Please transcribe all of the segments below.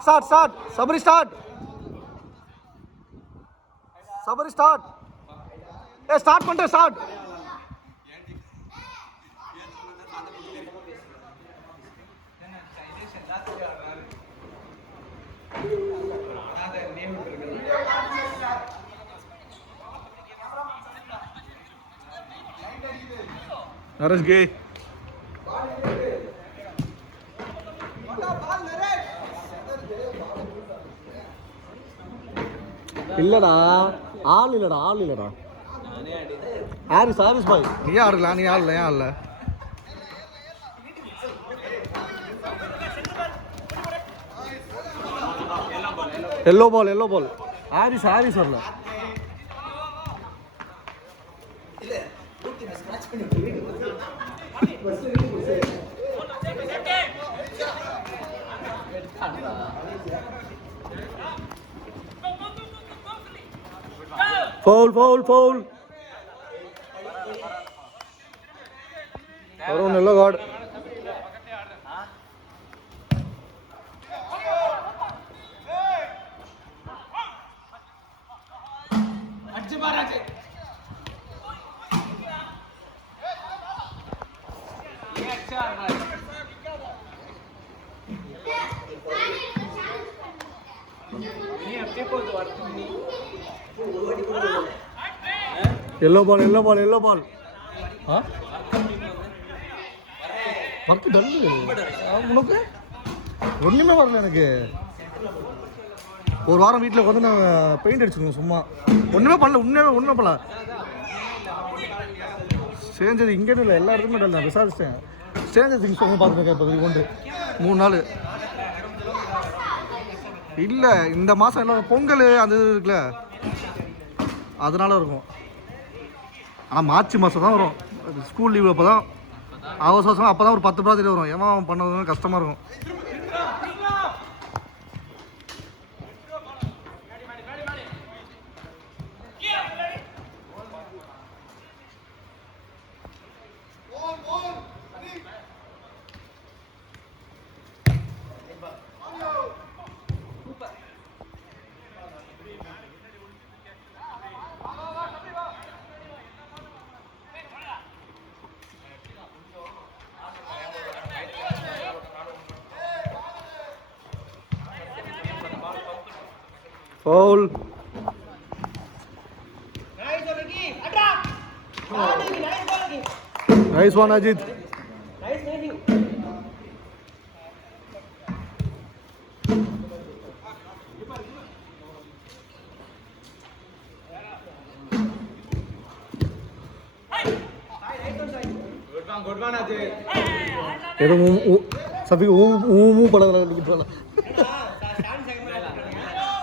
Start. Sabri start. Hey, start panta start. Naresh gay. இல்லடா ஆள் இல்லடா ஹாரிஸ் பாய் நீ ஆடல நீ ஆடல ஏன் ஆடல எல்லோ பால் ஹாரிஸ் வரல Foul. Arun yellow card. Yellow ball. Huh? Work done. உனக்கு ஒண்ணுமே வரல எனக்கு ஒரு வாரம் வீட்டில் உட்காந்து நான் பெயிண்ட் அடிச்சிருக்கோம் சும்மா ஒன்றுமே பண்ணல சேஞ்சது இங்கே இல்லை எல்லா இடத்துக்குமே நான் விசாரிச்சிட்டேன் சேஞ்சர் திங்ஸ் வந்து பார்த்துருக்கேன் இப்போ கொண்டு 3 நாள் இல்லை இந்த மாதம் எல்லாம் பொங்கல் அந்த இது இருக்குல்ல அதனால இருக்கும் ஆனால் மார்ச் மாதம் தான் வரும் ஸ்கூல் லீவு அப்போ தான் அவசரம் அப்போ தான் ஒரு 10 ப்ராஜெக்ட் வரும் ஏன் பண்ணதுன்னு கஷ்டமாக இருக்கும் Foul. Nice one, Ajit. Nice finishing. Good one, Ajit. ये तो सभी मुंह पड़ा था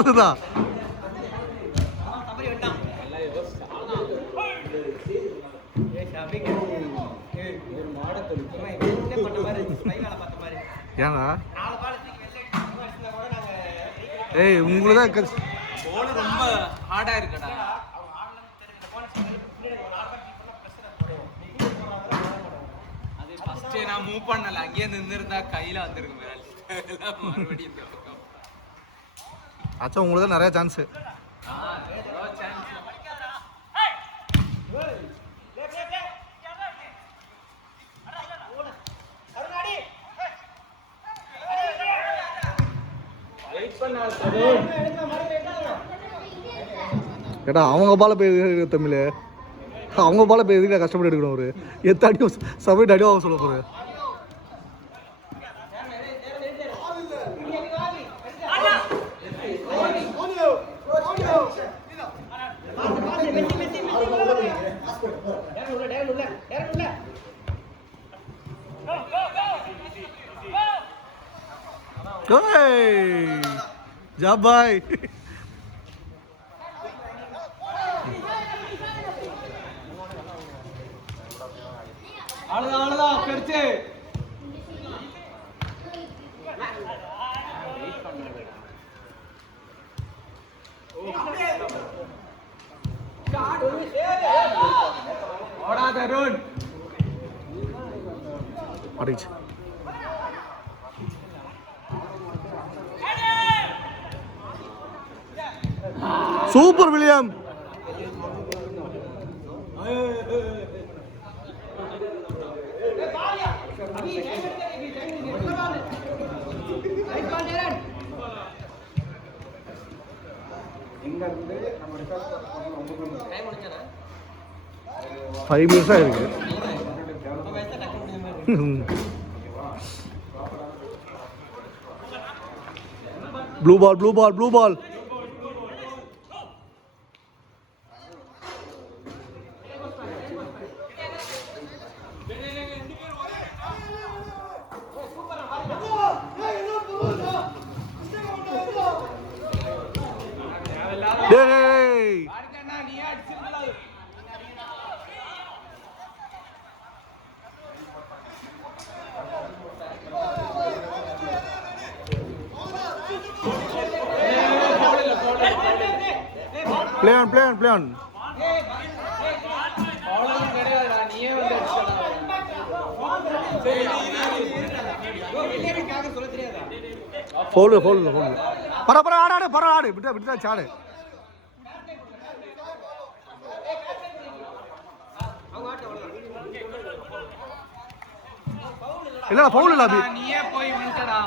அதுதான் ஏன்னா ஏய் உங்களுக்கு ரொம்ப ஹார்டா இருக்குடா அது ஃபர்ஸ்ட் நான் மூவ் பண்ணல அங்கேயே நின்னுறதா கையில வந்திருக்கும் மறுபடியும் ஆச்சா உங்களுக்கு தான் நிறைய சான்ஸ் கேட்டா அவங்க பால போய் தமிழ் அவங்க பால போய் எதுக்கு கஷ்டப்பட்டு எடுக்கணும் ஒரு எத்தாடியும் சபைட்டு அடியும் அவங்க சொல்ல போற Job bhai. आलदा करते ओड़ा तरुण अरे சூப்பர் வில்லியம். ஃபைவ் மினிட்ஸாக இருக்கு. Blue ball blue ball blue ball. Play on, play on, play on. Follow, follow, follow. Para, ஆடு. விட்டு சாடு. இல்லடா ஃபவுல் இல்ல அபி. நீயே போய் வந்துடா.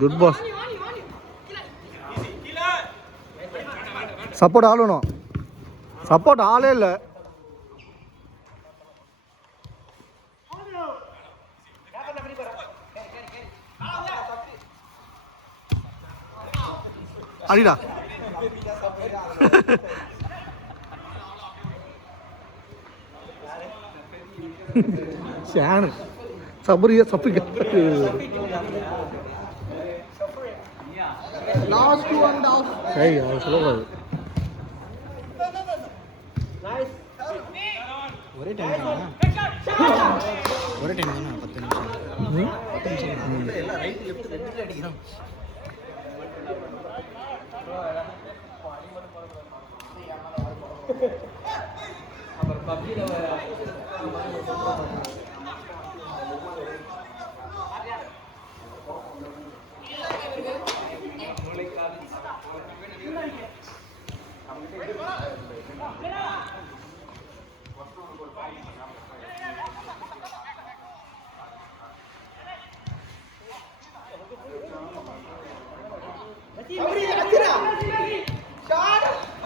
Good pass. சப்போர்ட் ஆளணும். சப்போர்ட் ஆளே இல்லை. அடிடா. ஷானு சபரியா சப்பிக்க. Last one down. ஏய் அது சொல்லக்கூடாது. ஒரே டைம் தானா? 10 நிமிஷம். எல்லாம் ரைட் லெஃப்ட் ரெண்டுல அடிக்கிறான். அப்புறம் பப்ளில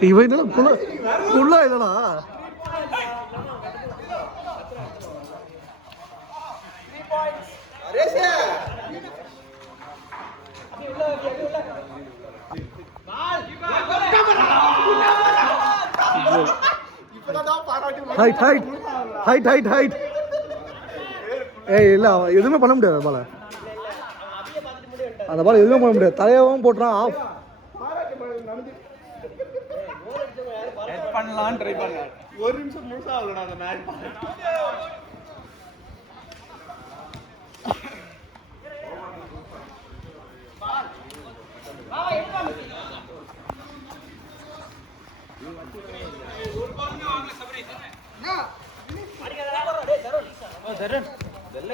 இவன் இதெல்லாம் குள்ள இதெல்லாம் ஹைட். ஏய் இல்ல எதுவுமே பண்ண முடியாது பால. அந்த பால் எதுவுமே பண்ண முடியாது. தலையாவும் போட்டுறான். ஆஃப் பண்ணலாம் ட்ரை பண்ண. ஒரு நிமிஷம் முழுசா ஆகலடா அந்த மேட்ச்.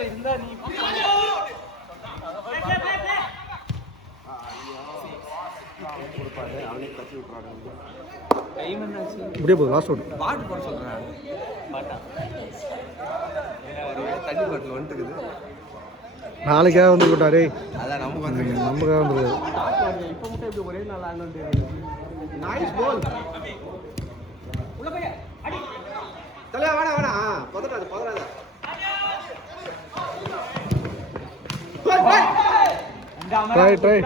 இருந்தா நீ அவனே கத்தி விட்டுறாங்க. இப்படியே போகுது. Last out. பாட்டு போட சொல்கிறேன். பாட்டா தண்ணி பாட்டில் வந்துட்டுக்குது. நாளைக்காக வந்து போட்டாரே. அதான் நமக்காக வந்துருக்காது. இப்போ மட்டும் இப்படி ஒரே நாள் ஆகணும். Nice ball. உள்ள போய் அடி. தலை வாடா. பதறாத. ட்ரை.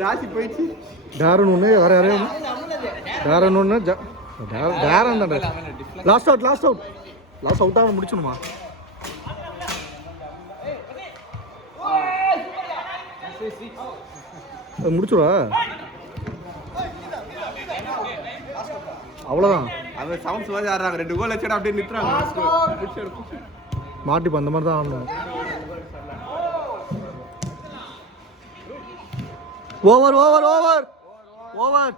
ராசி போயிடுச்சு. டாரன் ஒன்று வேற யாரையும் டாரன் ஒன்று டாரன் தான். Last out. லாஸ் அவுட்டாக முடிச்சணுமா? முடிச்சுடா, அவ்வளோதான். அவன் சவுண்ட்ஸ் மாதிரி ஆடுறாங்க, 2 கோல் வச்சுட்டு அப்படியே நிற்கிறாங்க. மாட்டிப்பா அந்த மாதிரி தான் ஆடணும். Over over over over